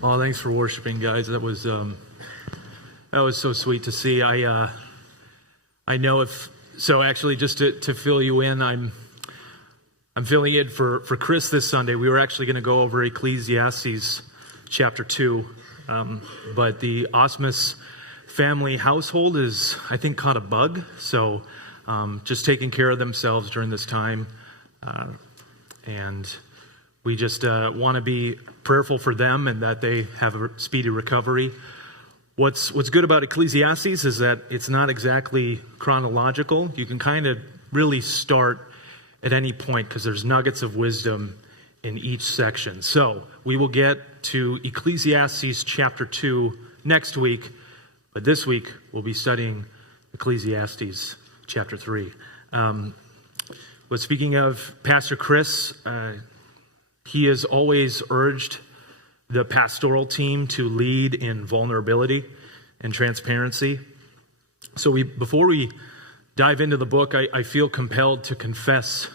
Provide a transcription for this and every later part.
Oh, thanks for worshiping, guys. That was so sweet to see. I know if so. Actually, just to fill you in, I'm filling in for Chris this Sunday. We were actually going to go over Ecclesiastes chapter 2, but the Osmus family household is, I think, caught a bug. So just taking care of themselves during this time, and we just want to be prayerful for them and that they have a speedy recovery. What's good about Ecclesiastes is that it's not exactly chronological. You can kind of really start at any point because there's nuggets of wisdom in each section. So we will get to Ecclesiastes chapter 2 next week, but this week we'll be studying Ecclesiastes chapter 3. But speaking of Pastor Chris, he has always urged the pastoral team to lead in vulnerability and transparency. So before we dive into the book, I feel compelled to confess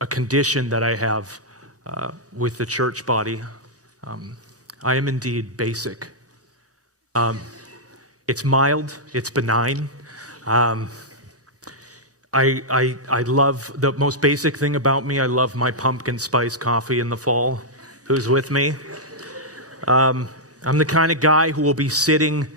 a condition that I have with the church body. I am indeed basic. It's mild, it's benign. I love the most basic thing about me. I love my pumpkin spice coffee in the fall. Who's with me? I'm the kind of guy who will be sitting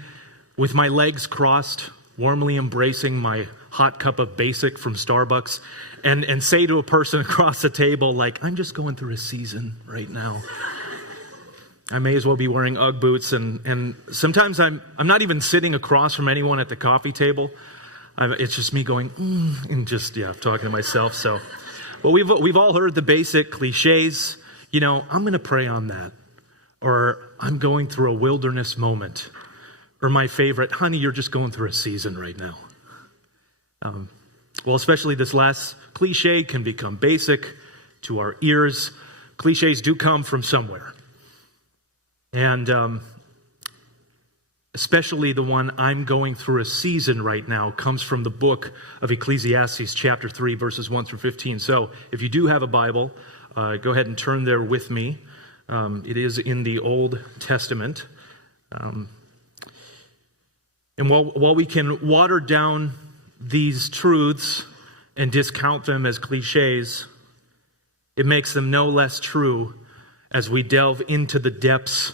with my legs crossed, warmly embracing my hot cup of basic from Starbucks, and say to a person across the table, like, I'm just going through a season right now. I may as well be wearing Ugg boots, and sometimes I'm not even sitting across from anyone at the coffee table. It's just me going, and just, talking to myself. So, but we've all heard the basic cliches. I'm going to pray on that. Or I'm going through a wilderness moment. Or my favorite, honey, you're just going through a season right now. Well, especially this last cliche can become basic to our ears. Cliches do come from somewhere. And especially the one, I'm going through a season right now, comes from the book of Ecclesiastes chapter 3, verses 1 through 15. So if you do have a Bible, go ahead and turn there with me. It is in the Old Testament. And while we can water down these truths and discount them as cliches, it makes them no less true as we delve into the depths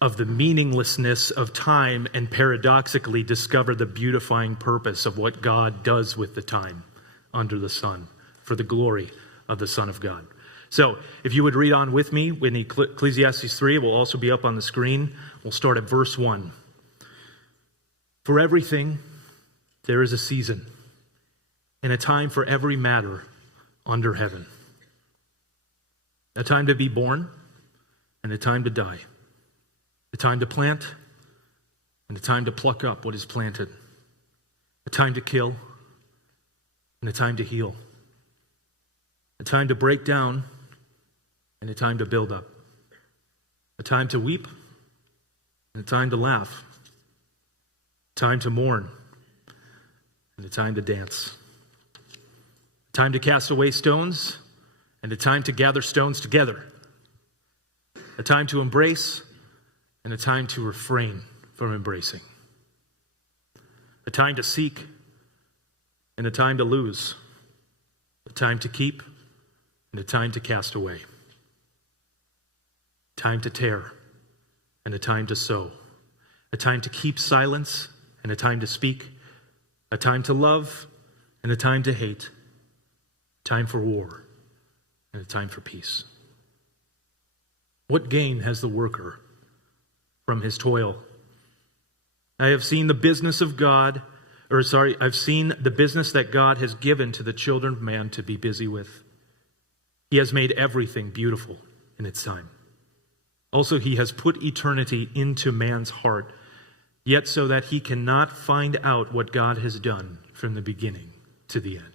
of the meaninglessness of time and paradoxically discover the beautifying purpose of what God does with the time under the sun for the glory of the Son of God. So if you would read on with me in Ecclesiastes 3, it will also be up on the screen. We'll start at verse 1. For everything there is a season and a time for every matter under heaven. A time to be born and a time to die. A time to plant and a time to pluck up what is planted. A time to kill and a time to heal. A time to break down and a time to build up. A time to weep and a time to laugh. A time to mourn and a time to dance. A time to cast away stones and a time to gather stones together. A time to embrace and a time to refrain from embracing. A time to seek and a time to lose. A time to keep and a time to cast away. A time to tear and a time to sow. A time to keep silence and a time to speak. A time to love and a time to hate. A time for war and a time for peace. What gain has the worker from his toil? I've seen the business that God has given to the children of man to be busy with. He has made everything beautiful in its time. Also, he has put eternity into man's heart, yet so that he cannot find out what God has done from the beginning to the end.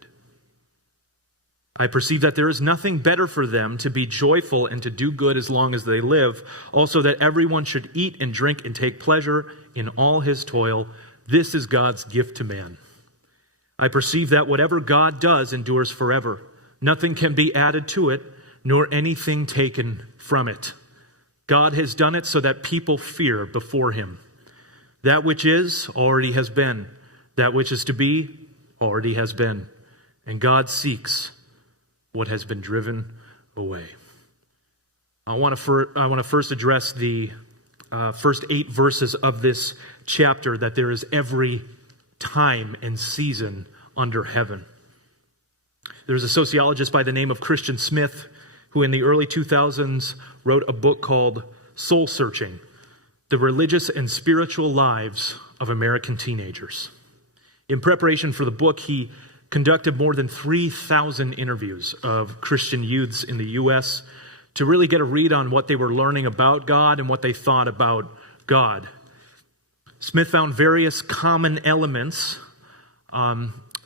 I perceive that there is nothing better for them to be joyful and to do good as long as they live. Also that everyone should eat and drink and take pleasure in all his toil. This is God's gift to man. I perceive that whatever God does endures forever. Nothing can be added to it, nor anything taken from it. God has done it so that people fear before him. That which is already has been. That which is to be already has been. And God seeks what has been driven away. I want to first address the first 8 verses of this chapter, that there is every time and season under heaven. There's a sociologist by the name of Christian Smith who in the early 2000s wrote a book called Soul Searching: The Religious and Spiritual Lives of American Teenagers. In preparation for the book, he conducted more than 3,000 interviews of Christian youths in the U.S. to really get a read on what they were learning about God and what they thought about God. Smith found various common elements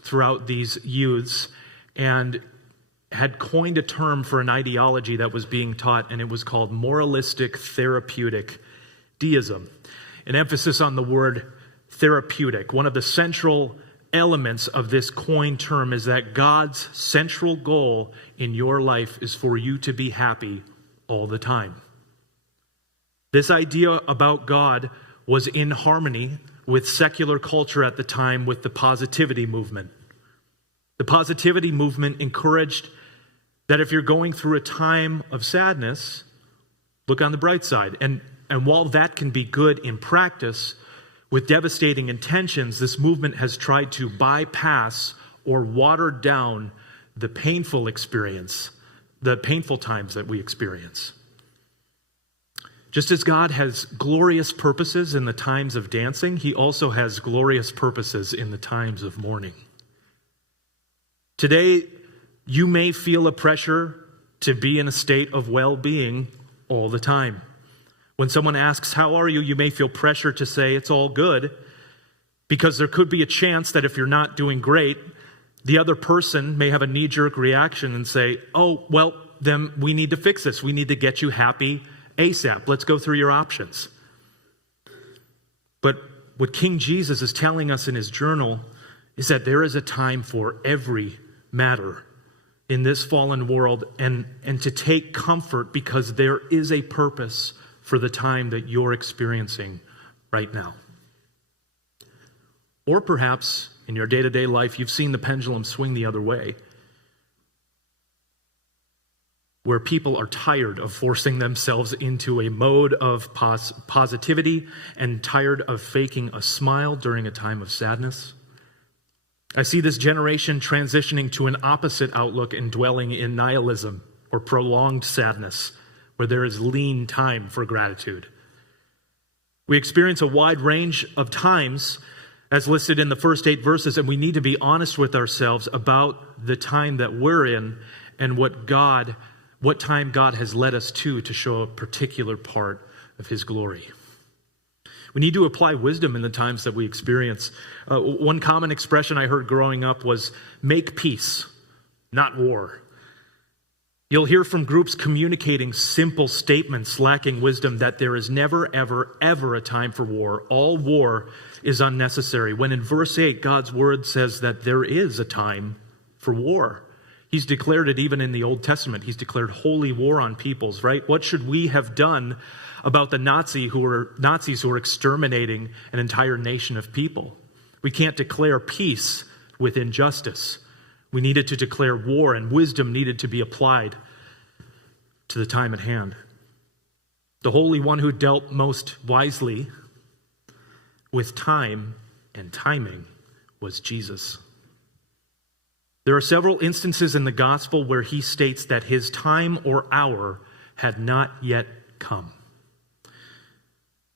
throughout these youths and had coined a term for an ideology that was being taught, and it was called moralistic therapeutic deism. An emphasis on the word therapeutic. One of the central elements of this coined term is that God's central goal in your life is for you to be happy all the time. This idea about God was in harmony with secular culture at the time, with the positivity movement. The positivity movement encouraged that if you're going through a time of sadness, look on the bright side. And while that can be good in practice, with devastating intentions, this movement has tried to bypass or water down the painful experience, the painful times that we experience. Just as God has glorious purposes in the times of dancing, he also has glorious purposes in the times of mourning. Today, you may feel a pressure to be in a state of well-being all the time. When someone asks, "How are you?" you may feel pressure to say it's all good, because there could be a chance that if you're not doing great, the other person may have a knee-jerk reaction and say, "Oh, well, then we need to fix this. We need to get you happy ASAP. Let's go through your options." But what King Jesus is telling us in his journal is that there is a time for every matter in this fallen world, and to take comfort because there is a purpose for the time that you're experiencing right now. Or perhaps in your day-to-day life, you've seen the pendulum swing the other way, where people are tired of forcing themselves into a mode of positivity and tired of faking a smile during a time of sadness. I see this generation transitioning to an opposite outlook and dwelling in nihilism or prolonged sadness, where there is lean time for gratitude. We experience a wide range of times as listed in the first 8 verses, and we need to be honest with ourselves about the time that we're in and what time God has led us to show a particular part of his glory. We need to apply wisdom in the times that we experience. One common expression I heard growing up was, "Make peace, not war." You'll hear from groups communicating simple statements lacking wisdom that there is never, ever, ever a time for war. All war is unnecessary. When in verse 8, God's word says that there is a time for war. He's declared it even in the Old Testament. He's declared holy war on peoples, right? What should we have done about the Nazis who were exterminating an entire nation of people? We can't declare peace with injustice. We needed to declare war, and wisdom needed to be applied to the time at hand. The Holy One who dealt most wisely with time and timing was Jesus. There are several instances in the gospel where he states that his time or hour had not yet come.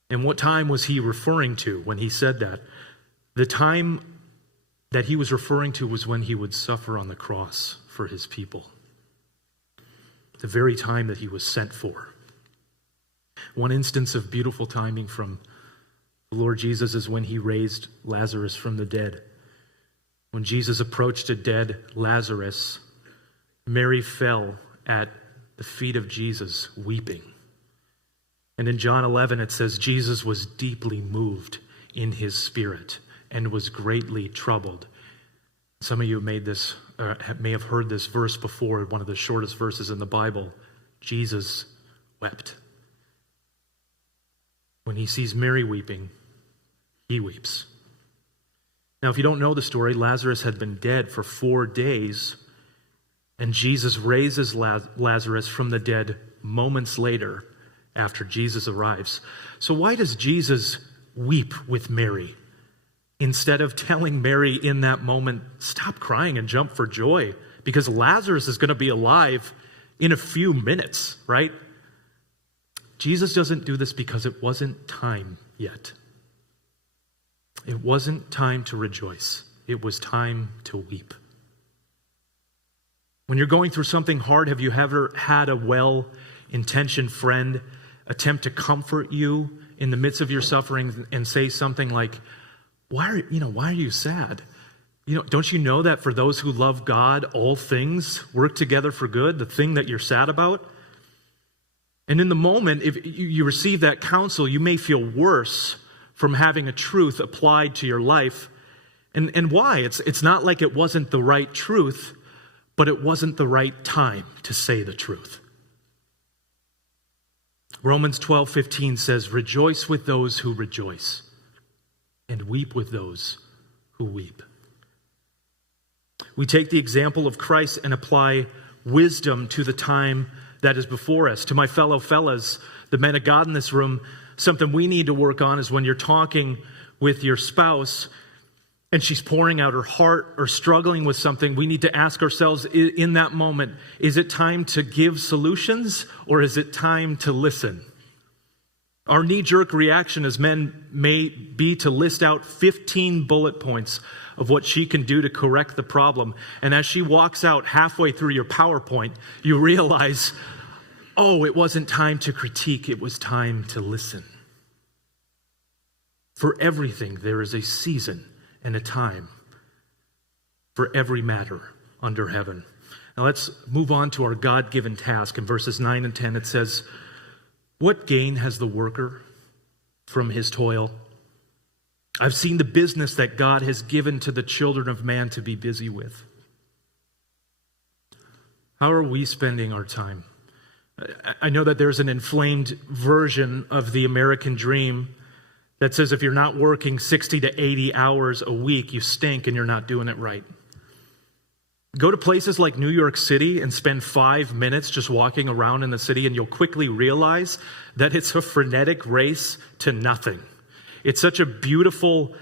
And what time was he referring to when he said that? The time that he was referring to was when he would suffer on the cross for his people. The very time that he was sent for. One instance of beautiful timing from the Lord Jesus is when he raised Lazarus from the dead. When Jesus approached a dead Lazarus, Mary fell at the feet of Jesus weeping. And in John 11, it says, Jesus was deeply moved in his spirit and was greatly troubled. Some of you may have heard this verse before, one of the shortest verses in the Bible. Jesus wept. When he sees Mary weeping, he weeps. Now, if you don't know the story, Lazarus had been dead for 4 days, and Jesus raises Lazarus from the dead moments later after Jesus arrives. So why does Jesus weep with Mary instead of telling Mary in that moment, stop crying and jump for joy, because Lazarus is going to be alive in a few minutes, right? Jesus doesn't do this because it wasn't time yet. It wasn't time to rejoice. It was time to weep. When you're going through something hard, have you ever had a well-intentioned friend attempt to comfort you in the midst of your suffering and say something like, why are you sad? Don't you know that for those who love God, all things work together for good, the thing that you're sad about? And in the moment, if you receive that counsel, you may feel worse from having a truth applied to your life. And why? It's not like it wasn't the right truth, but it wasn't the right time to say the truth. Romans 12:15 says, rejoice with those who rejoice, and weep with those who weep. We take the example of Christ and apply wisdom to the time that is before us. To my fellow fellas, the men of God in this room, something we need to work on is when you're talking with your spouse and she's pouring out her heart or struggling with something, we need to ask ourselves in that moment, is it time to give solutions or is it time to listen? Our knee-jerk reaction as men may be to list out 15 bullet points of what she can do to correct the problem. And as she walks out halfway through your PowerPoint, you realize, oh, it wasn't time to critique, it was time to listen. For everything, there is a season and a time for every matter under heaven. Now let's move on to our God-given task. In verses 9 and 10, it says, what gain has the worker from his toil? I've seen the business that God has given to the children of man to be busy with. How are we spending our time? I know that there's an inflamed version of the American dream that says if you're not working 60 to 80 hours a week, you stink and you're not doing it right. Go to places like New York City and spend 5 minutes just walking around in the city, and you'll quickly realize that it's a frenetic race to nothing. It's such a beautiful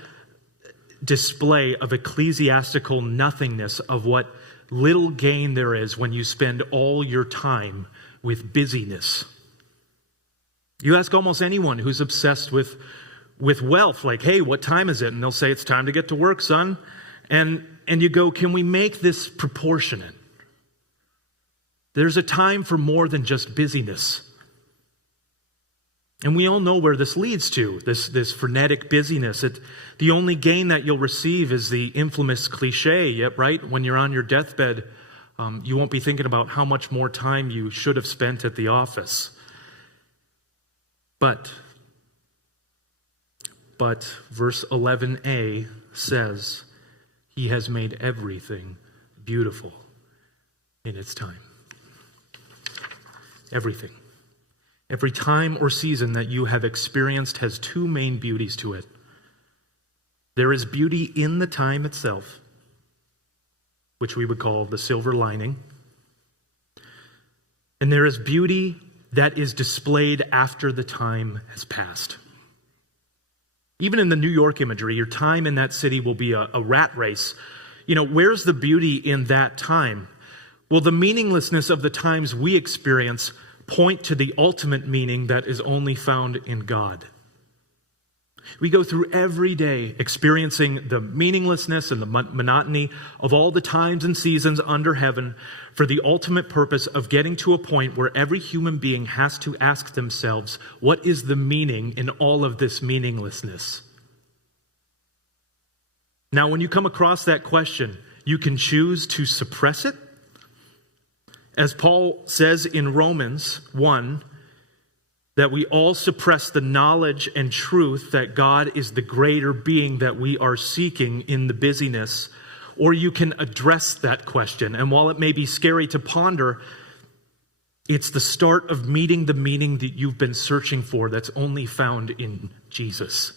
display of ecclesiastical nothingness of what little gain there is when you spend all your time with busyness. You ask almost anyone who's obsessed with wealth, like, hey, what time is it? And they'll say, it's time to get to work, son. And you go, can we make this proportionate? There's a time for more than just busyness. And we all know where this leads to, this frenetic busyness. The only gain that you'll receive is the infamous cliche, right? When you're on your deathbed, you won't be thinking about how much more time you should have spent at the office. But verse 11a says, he has made everything beautiful in its time. Everything. Every time or season that you have experienced has two main beauties to it. There is beauty in the time itself, which we would call the silver lining. And there is beauty that is displayed after the time has passed. Even in the New York imagery, your time in that city will be a rat race. Where's the beauty in that time? Well, the meaninglessness of the times we experience point to the ultimate meaning that is only found in God. We go through every day experiencing the meaninglessness and the monotony of all the times and seasons under heaven for the ultimate purpose of getting to a point where every human being has to ask themselves, what is the meaning in all of this meaninglessness? Now, when you come across that question, you can choose to suppress it. As Paul says in Romans 1, that we all suppress the knowledge and truth that God is the greater being that we are seeking in the busyness. Or you can address that question. And while it may be scary to ponder, It's the start of meeting the meaning that you've been searching for that's only found in Jesus.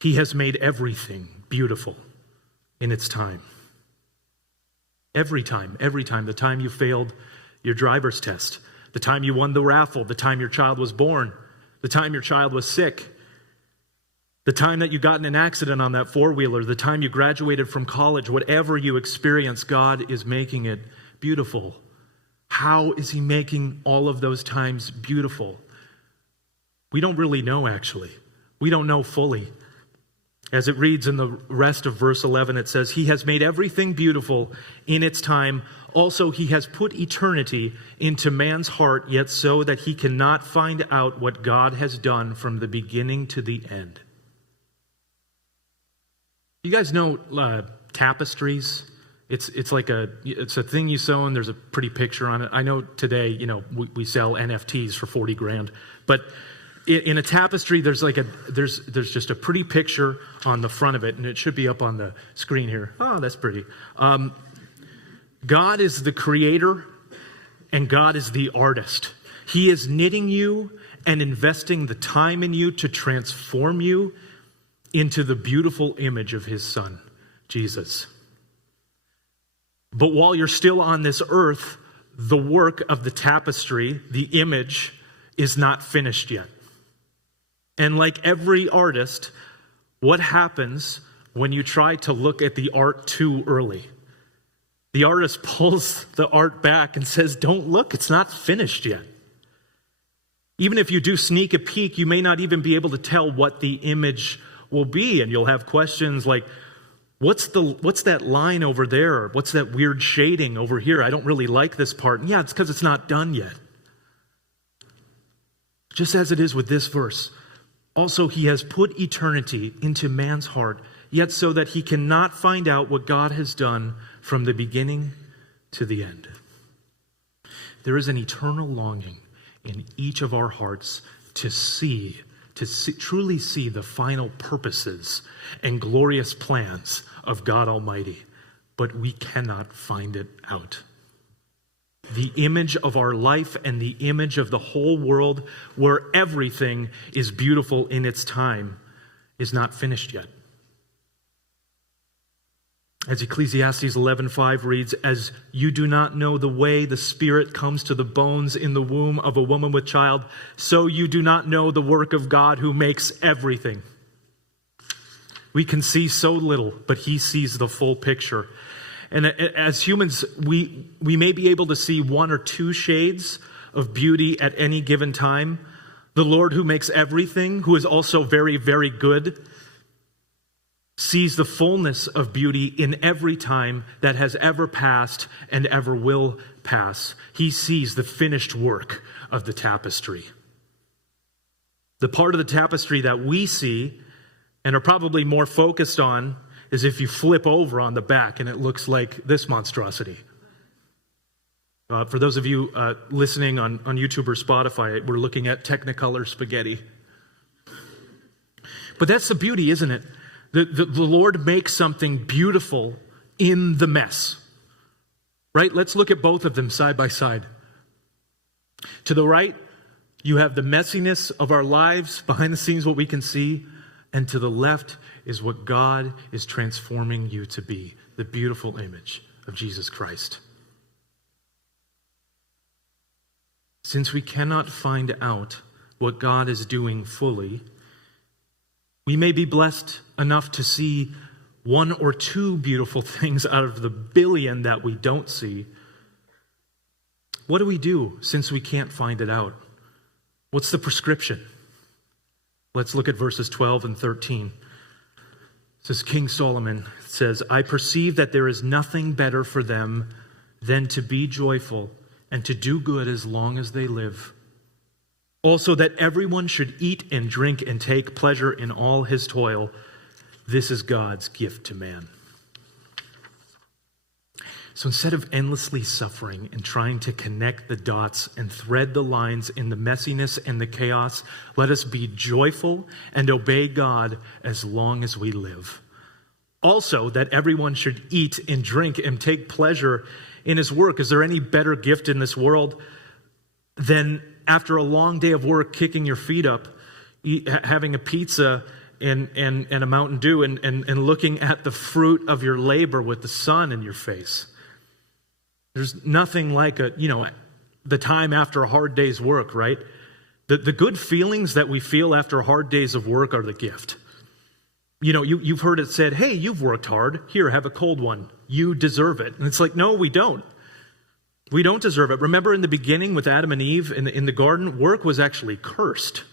He has made everything beautiful in its time. Every time. The time you failed your driver's test, the time you won the raffle, the time your child was born, the time your child was sick, the time that you got in an accident on that four-wheeler, the time you graduated from college, whatever you experience, God is making it beautiful. How is he making all of those times beautiful? We don't really know, actually. We don't know fully. As it reads in the rest of verse 11, it says, he has made everything beautiful in its time. Also, he has put eternity into man's heart, yet so that he cannot find out what God has done from the beginning to the end. You guys know tapestries? It's a thing you sew and there's a pretty picture on it. I know today, we sell NFTs for 40 grand, but in a tapestry, there's just a pretty picture on the front of it, and it should be up on the screen here. Oh, that's pretty. God is the creator, and God is the artist. He is knitting you and investing the time in you to transform you into the beautiful image of his Son, Jesus. But while you're still on this earth, the work of the tapestry, the image, is not finished yet. And like every artist, what happens when you try to look at the art too early? The artist pulls the art back and says, don't look, it's not finished yet. Even if you do sneak a peek, you may not even be able to tell what the image will be. And you'll have questions like, what's that line over there? What's that weird shading over here? I don't really like this part. And yeah, it's because it's not done yet. Just as it is with this verse. Also, he has put eternity into man's heart, yet so that he cannot find out what God has done from the beginning to the end. There is an eternal longing in each of our hearts to truly see the final purposes and glorious plans of God Almighty, but we cannot find it out. The image of our life and the image of the whole world, where everything is beautiful in its time, is not finished yet. As Ecclesiastes 11:5 reads, as you do not know the way the Spirit comes to the bones in the womb of a woman with child, so you do not know the work of God who makes everything. We can see so little, but he sees the full picture. And as humans, we may be able to see one or two shades of beauty at any given time. The Lord who makes everything, who is also very, very good, sees the fullness of beauty in every time that has ever passed and ever will pass. He sees the finished work of the tapestry. The part of the tapestry that we see and are probably more focused on is if you flip over on the back and it looks like this monstrosity. For those of you listening on YouTube or Spotify, we're looking at Technicolor spaghetti. But that's the beauty, isn't it? The Lord makes something beautiful in the mess. Right? Let's look at both of them side by side. To the right, you have the messiness of our lives, behind the scenes, what we can see. And to the left is what God is transforming you to be, the beautiful image of Jesus Christ. Since we cannot find out what God is doing fully, we may be blessed enough to see one or two beautiful things out of the billion that we don't see. What do we do since we can't find it out? What's the prescription? Let's look at verses 12 and 13. It says, King Solomon says, I perceive that there is nothing better for them than to be joyful and to do good as long as they live. Also that everyone should eat and drink and take pleasure in all his toil. This is God's gift to man. So instead of endlessly suffering and trying to connect the dots and thread the lines in the messiness and the chaos, let us be joyful and obey God as long as we live. Also, that everyone should eat and drink and take pleasure in his work. Is there any better gift in this world than after a long day of work, kicking your feet up, having a pizza and a Mountain Dew and looking at the fruit of your labor with the sun in your face? There's nothing like the time after a hard day's work, right? The good feelings that we feel after hard days of work are the gift. You've heard it said, hey, you've worked hard. Here, have a cold one. You deserve it. And it's like, no, we don't. We don't deserve it. Remember in the beginning with Adam and Eve in the garden, work was actually cursed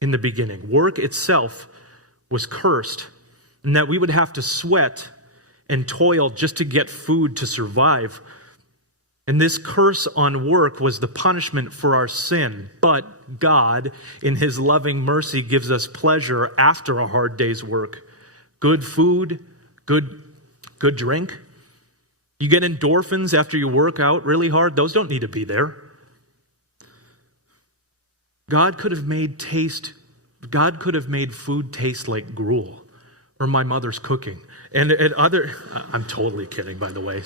in the beginning. Work itself was cursed, and that we would have to sweat and toil just to get food to survive. And this curse on work was the punishment for our sin. But God, in his loving mercy, gives us pleasure after a hard day's work. Good food, good drink. You get endorphins after you work out really hard. Those don't need to be there. God could have made food taste like gruel or my mother's cooking. And I'm totally kidding, by the way.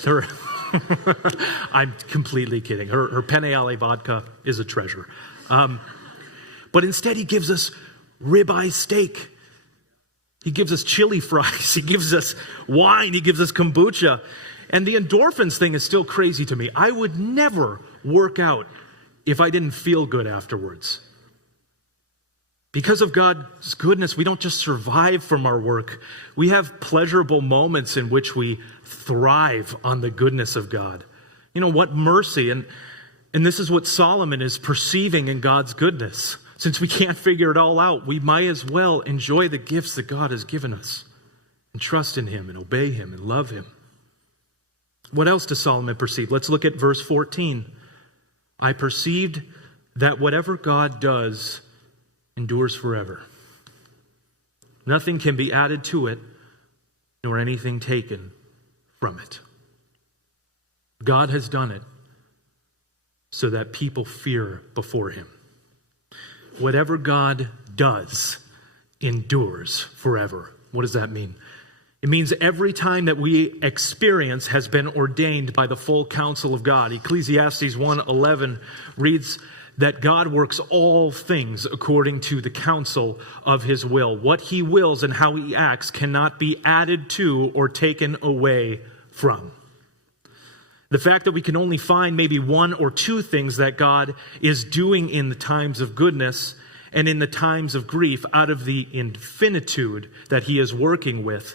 I'm completely kidding. Her penne alle vodka is a treasure. But instead he gives us ribeye steak. He gives us chili fries. He gives us wine. He gives us kombucha. And the endorphins thing is still crazy to me. I would never work out if I didn't feel good afterwards. Because of God's goodness, we don't just survive from our work. We have pleasurable moments in which we thrive on the goodness of God. What mercy. And this is what Solomon is perceiving in God's goodness. Since we can't figure it all out, we might as well enjoy the gifts that God has given us and trust in him and obey him and love him. What else does Solomon perceive? Let's look at verse 14. I perceived that whatever God does endures forever. Nothing can be added to it, nor anything taken from it. God has done it so that people fear before him. Whatever God does endures forever. What does that mean? It means every time that we experience has been ordained by the full counsel of God. Ecclesiastes 1:11 reads that God works all things according to the counsel of his will. What he wills and how he acts cannot be added to or taken away from. The fact that we can only find maybe one or two things that God is doing in the times of goodness and in the times of grief out of the infinitude that he is working with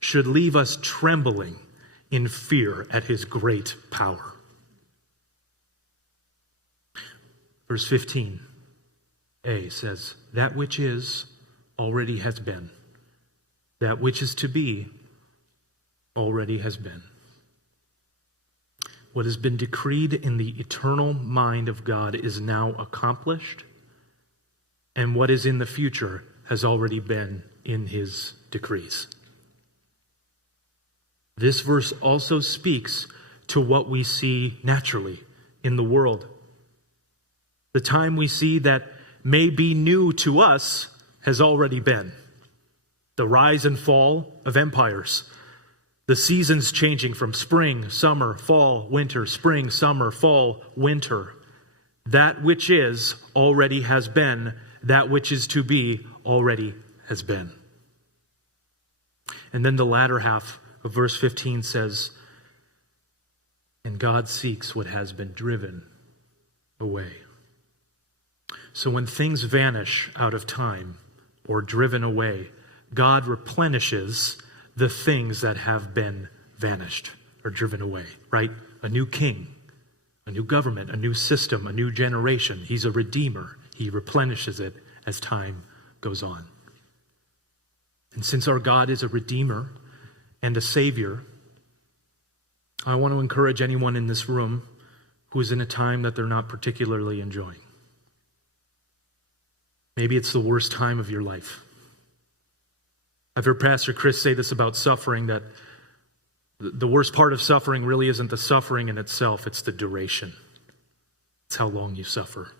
should leave us trembling in fear at his great power. Verse 15a says, that which is already has been. That which is to be already has been. What has been decreed in the eternal mind of God is now accomplished, and what is in the future has already been in his decrees. This verse also speaks to what we see naturally in the world. The time we see that may be new to us has already been. The rise and fall of empires. The seasons changing from spring, summer, fall, winter, spring, summer, fall, winter. That which is already has been. That which is to be already has been. And then the latter half of verse 15 says, and God seeks what has been driven away. So when things vanish out of time or driven away, God replenishes the things that have been vanished or driven away, right? A new king, a new government, a new system, a new generation. He's a redeemer. He replenishes it as time goes on. And since our God is a redeemer and a savior, I want to encourage anyone in this room who is in a time that they're not particularly enjoying. Maybe it's the worst time of your life. I've heard Pastor Chris say this about suffering, that the worst part of suffering really isn't the suffering in itself, it's the duration. It's how long you suffer.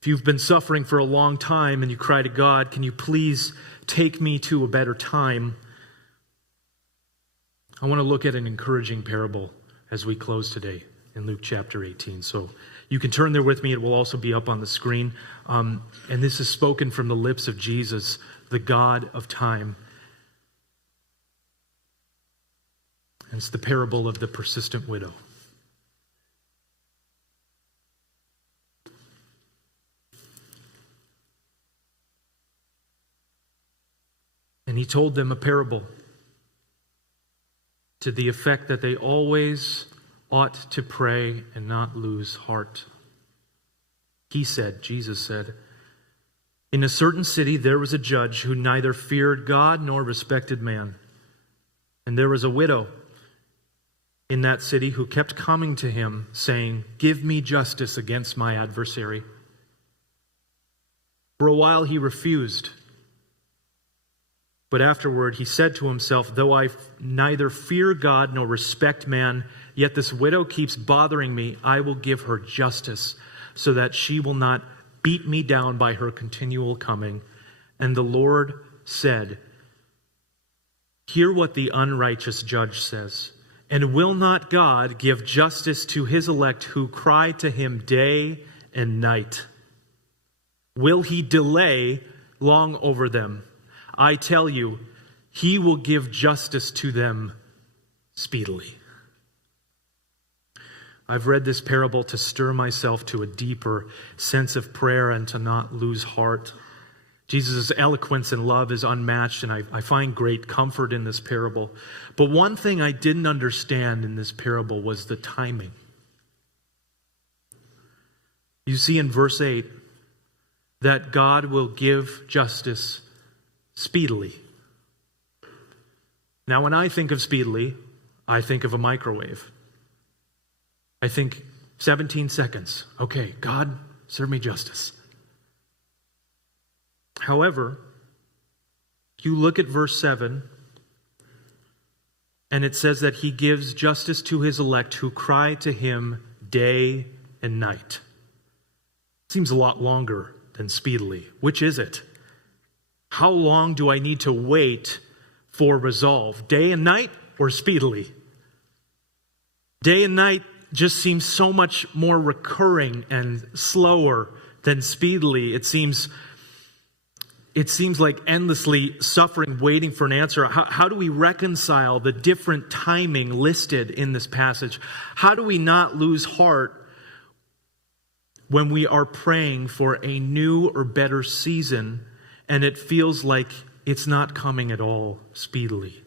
If you've been suffering for a long time and you cry to God, can you please take me to a better time? I want to look at an encouraging parable as we close today in Luke chapter 18. So you can turn there with me. It will also be up on the screen. And this is spoken from the lips of Jesus, the God of time. And it's the parable of the persistent widow. And he told them a parable to the effect that they always ought to pray and not lose heart. He said, Jesus said, in a certain city there was a judge who neither feared God nor respected man. And there was a widow in that city who kept coming to him, saying, give me justice against my adversary. For a while he refused. But afterward he said to himself, though I neither fear God nor respect man, yet this widow keeps bothering me, I will give her justice, so that she will not beat me down by her continual coming. And the Lord said, hear what the unrighteous judge says. And will not God give justice to his elect who cry to him day and night? Will he delay long over them? I tell you, he will give justice to them speedily. I've read this parable to stir myself to a deeper sense of prayer and to not lose heart. Jesus' eloquence and love is unmatched, and I find great comfort in this parable. But one thing I didn't understand in this parable was the timing. You see in verse 8 that God will give justice speedily. Now, when I think of speedily, I think of a microwave. I think 17 seconds. Okay, God, serve me justice. However, you look at verse 7, and it says that he gives justice to his elect who cry to him day and night. Seems a lot longer than speedily. Which is it? How long do I need to wait for resolve? Day and night or speedily? Day and night just seems so much more recurring and slower than speedily. It seems like endlessly suffering, waiting for an answer. How do we reconcile the different timing listed in this passage? How do we not lose heart when we are praying for a new or better season and it feels like it's not coming at all speedily?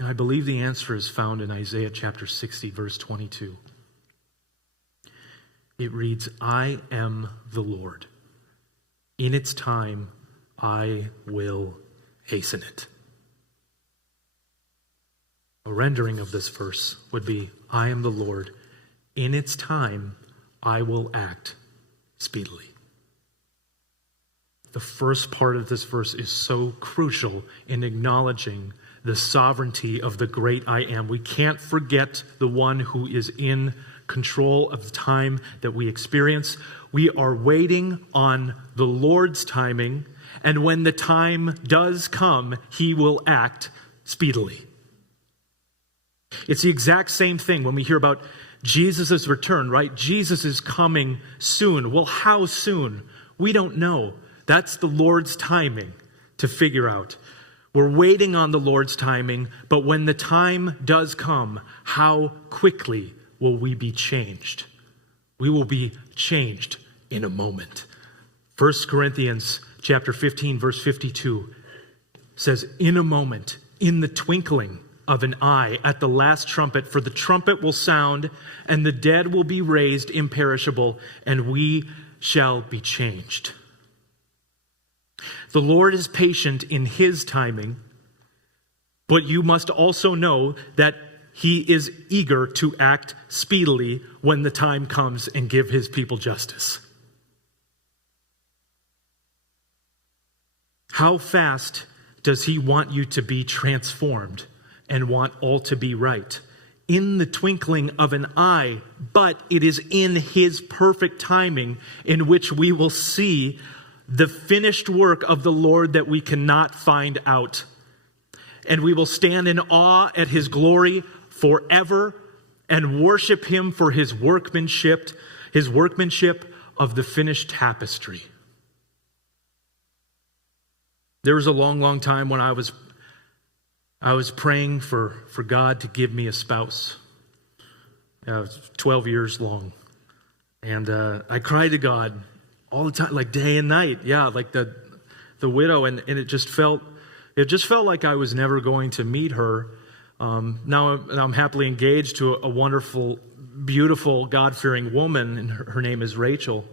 And I believe the answer is found in Isaiah chapter 60, verse 22. It reads, I am the Lord. In its time, I will hasten it. A rendering of this verse would be, I am the Lord. In its time, I will act speedily. The first part of this verse is so crucial in acknowledging the sovereignty of the great I am. We can't forget the one who is in control of the time that we experience. We are waiting on the Lord's timing, and when the time does come, he will act speedily. It's the exact same thing when we hear about Jesus' return, right? Jesus is coming soon. Well, how soon? We don't know. That's the Lord's timing to figure out. We're waiting on the Lord's timing, but when the time does come, how quickly will we be changed? We will be changed in a moment. 1 Corinthians chapter 15, verse 52 says, in a moment, in the twinkling of an eye, at the last trumpet, for the trumpet will sound, and the dead will be raised imperishable, and we shall be changed. The Lord is patient in his timing, but you must also know that he is eager to act speedily when the time comes and give his people justice. How fast does he want you to be transformed and want all to be right? In the twinkling of an eye, but it is in his perfect timing in which we will see the finished work of the Lord that we cannot find out. and we will stand in awe at his glory forever and worship him for his workmanship of the finished tapestry. There was a long, long time when I was praying for God to give me a spouse. 12 years long. And I cried to God all the time, like day and night. Yeah, like the widow. And it just felt like I was never going to meet her. Now I'm happily engaged to a wonderful, beautiful, God-fearing woman, and her name is Rachel.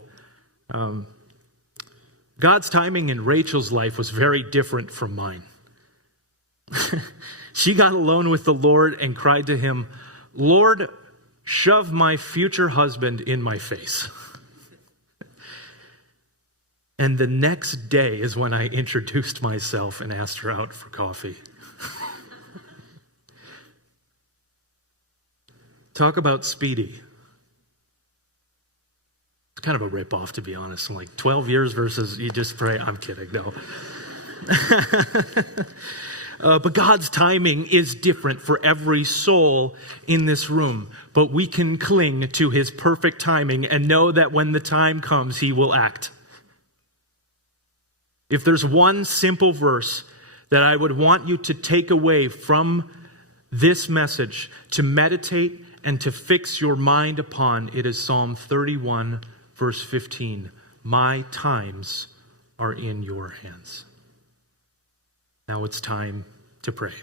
God's timing in Rachel's life was very different from mine. She got alone with the Lord and cried to him, "Lord, shove my future husband in my face." And the next day is when I introduced myself and asked her out for coffee. Talk about speedy. It's kind of a ripoff, to be honest. I'm like 12 years versus you just pray. I'm kidding, no. But God's timing is different for every soul in this room. But we can cling to his perfect timing and know that when the time comes, he will act. If there's one simple verse that I would want you to take away from this message, to meditate and to fix your mind upon, it is Psalm 31, verse 15. My times are in your hands. Now it's time to pray.